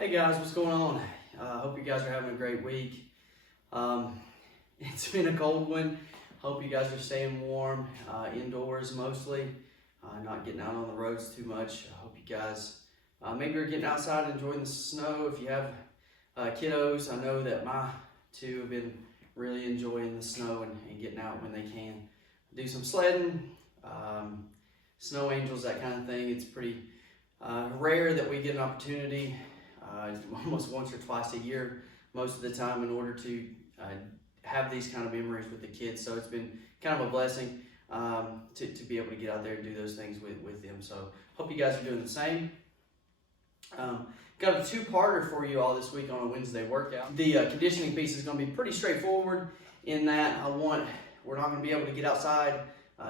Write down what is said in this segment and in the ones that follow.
Hey guys, what's going on? Hope you guys are having a great week. It's been a cold one. Hope you guys are staying warm, indoors mostly, not getting out on the roads too much. I hope you guys maybe are getting outside enjoying the snow. If you have kiddos, I know that my two have been really enjoying the snow and getting out when they can. Do some sledding, snow angels, that kind of thing. It's pretty rare that we get an opportunity almost once or twice a year most of the time in order to have these kind of memories with the kids. So it's been kind of a blessing to be able to get out there and do those things with them. So hope you guys are doing the same. Got a two-parter for you all this week on a Wednesday workout. The conditioning piece is going to be pretty straightforward in that we're not going to be able to get outside,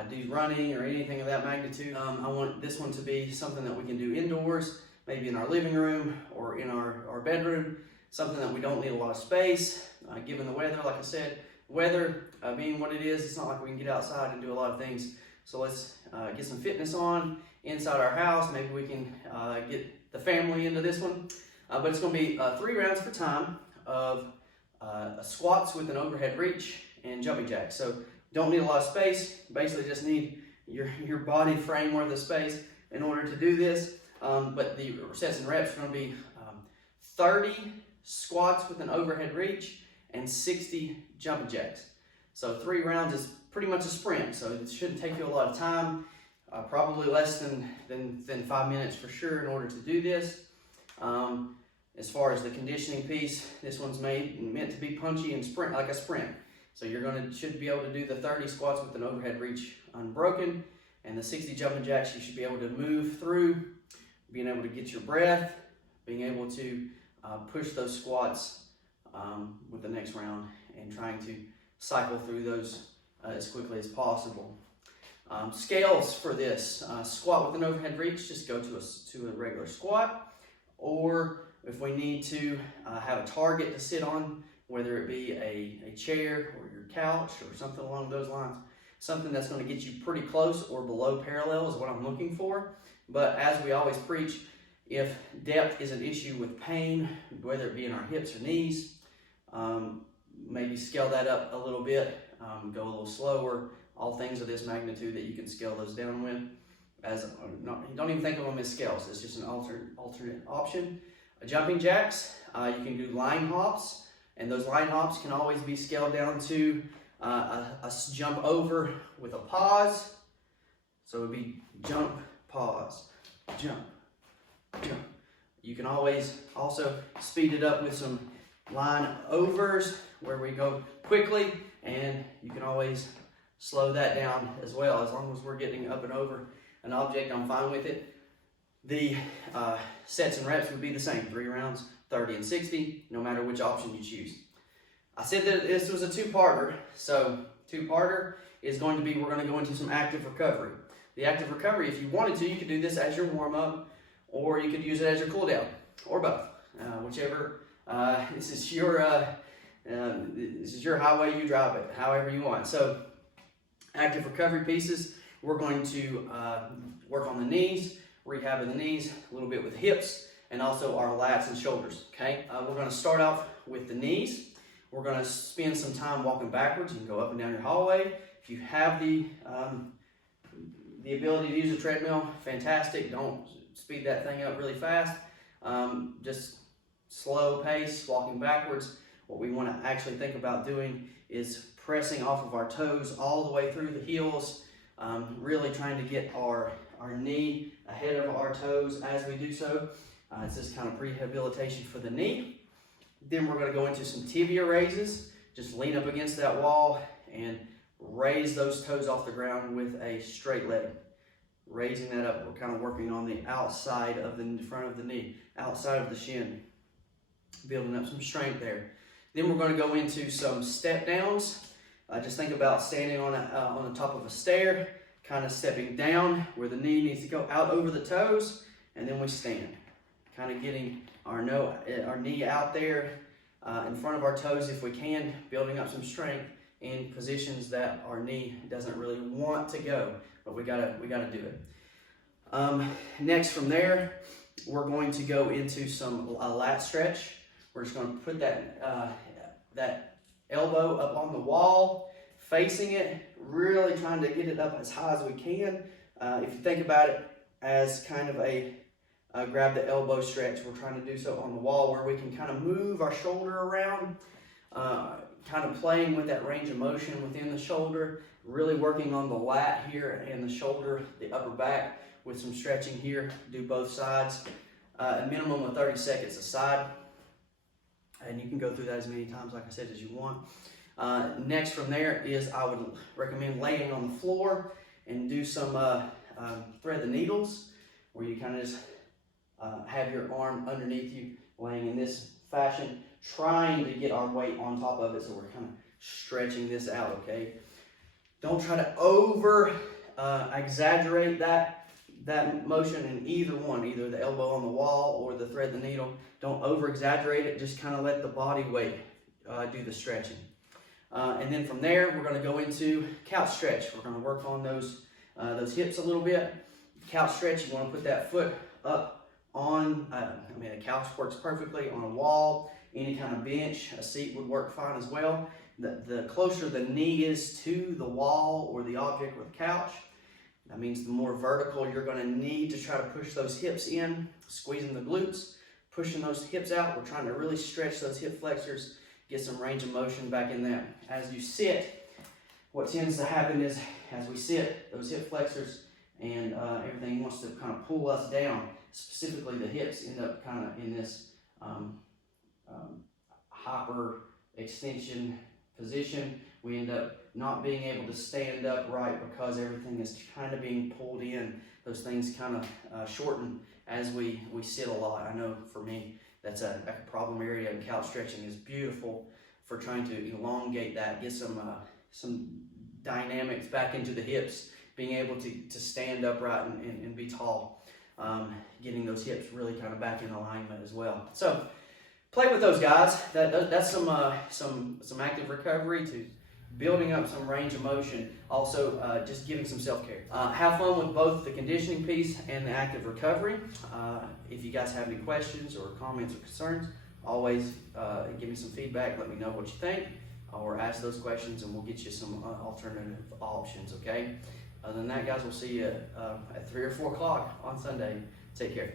do running or anything of that magnitude. I want this one to be something that we can do indoors, maybe in our living room or in our bedroom, something that we don't need a lot of space, given the weather. Like I said, weather being what it is, it's not like we can get outside and do a lot of things. So let's get some fitness on inside our house. Maybe we can get the family into this one. But it's going to be 3 rounds per time of squats with an overhead reach and jumping jacks. So don't need a lot of space. Basically just need your body frame worth of space in order to do this. But the sets and reps are going to be 30 squats with an overhead reach and 60 jumping jacks. So 3 rounds is pretty much a sprint, so it shouldn't take you a lot of time, probably less than 5 minutes for sure in order to do this. As far as the conditioning piece, this one's meant to be punchy and sprint like a sprint. So should be able to do the 30 squats with an overhead reach unbroken, and the 60 jumping jacks you should be able to move through, being able to get your breath, being able to push those squats with the next round and trying to cycle through those as quickly as possible. Scales for this, squat with an overhead reach, just go to a regular squat, or if we need to have a target to sit on, whether it be a chair or your couch or something along those lines, something that's going to get you pretty close or below parallel is what I'm looking for. But as we always preach, if depth is an issue with pain, whether it be in our hips or knees, maybe scale that up a little bit, go a little slower. All things of this magnitude that you can scale those down with. Don't even think of them as scales. It's just an alternate option. Jumping jacks, you can do line hops, and those line hops can always be scaled down to a jump over with a pause. So it would be jump, pause, jump, jump. You can always also speed it up with some line overs where we go quickly, and you can always slow that down as well. As long as we're getting up and over an object, I'm fine with it. The sets and reps would be the same, 3 rounds, 30 and 60, no matter which option you choose. I said that this was a two-parter, so two-parter is going to be, we're going to go into some active recovery. The active recovery, if you wanted to, you could do this as your warm-up, or you could use it as your cool-down, or both, whichever. This is your highway, you drive it, however you want. So active recovery pieces, we're going to work on the knees, rehabbing the knees, a little bit with hips, and also our lats and shoulders, okay? We're gonna start off with the knees. We're gonna spend some time walking backwards. You can go up and down your hallway. If you have the ability to use a treadmill, fantastic. Don't speed that thing up really fast. Just slow pace, walking backwards. What we wanna actually think about doing is pressing off of our toes all the way through the heels, really trying to get our knee ahead of our toes as we do so. It's just kind of rehabilitation for the knee. Then we're going to go into some tibia raises. Just lean up against that wall and raise those toes off the ground with a straight leg. Raising that up, we're kind of working on the outside of the front of the knee, outside of the shin. Building up some strength there. Then we're going to go into some step downs. Just think about standing on the top of a stair, kind of stepping down where the knee needs to go out over the toes, and then we stand. Kind of getting our knee out there in front of our toes if we can, building up some strength in positions that our knee doesn't really want to go, but we gotta do it. Next from there, we're going to go into a lat stretch. We're just going to put that elbow up on the wall, facing it, really trying to get it up as high as we can. If you think about it as kind of a grab the elbow stretch, we're trying to do so on the wall where we can kind of move our shoulder around, kind of playing with that range of motion within the shoulder, really working on the lat here and the shoulder, the upper back, with some stretching here. Do both sides, a minimum of 30 seconds a side. And you can go through that as many times, like I said, as you want. Next from there is I would recommend laying on the floor and do some thread the needles, where you kind of just have your arm underneath you, laying in this fashion, trying to get our weight on top of it, so we're kind of stretching this out, okay? Don't try to over exaggerate that motion in either the elbow on the wall or the thread the needle. Don't over exaggerate it, just kind of let the body weight do the stretching. And then from there, we're going to go into couch stretch. We're going to work on those hips a little bit. Couch stretch, you want to put that foot up on, a couch works perfectly, on a wall, any kind of bench, a seat would work fine as well. The closer the knee is to the wall or the object or the couch, that means the more vertical you're going to need to try to push those hips in, squeezing the glutes, pushing those hips out. We're trying to really stretch those hip flexors, get some range of motion back in there. As you sit, what tends to happen is, as we sit, those hip flexors and everything wants to kind of pull us down. Specifically, the hips end up kind of in this hyper extension position. We end up not being able to stand up right because everything is kind of being pulled in. Those things kind of shorten as we sit a lot. I know for me, that's a problem area, and couch stretching is beautiful for trying to elongate that, get some dynamics back into the hips, being able to stand upright and be tall, getting those hips really kind of back in alignment as well. So play with those, guys. That's some active recovery to building up some range of motion. Also, just giving some self-care. Have fun with both the conditioning piece and the active recovery. If you guys have any questions or comments or concerns, always give me some feedback. Let me know what you think, or ask those questions, and we'll get you some alternative options. Okay. Other than that, guys, we'll see you at 3 or 4 o'clock on Sunday. Take care.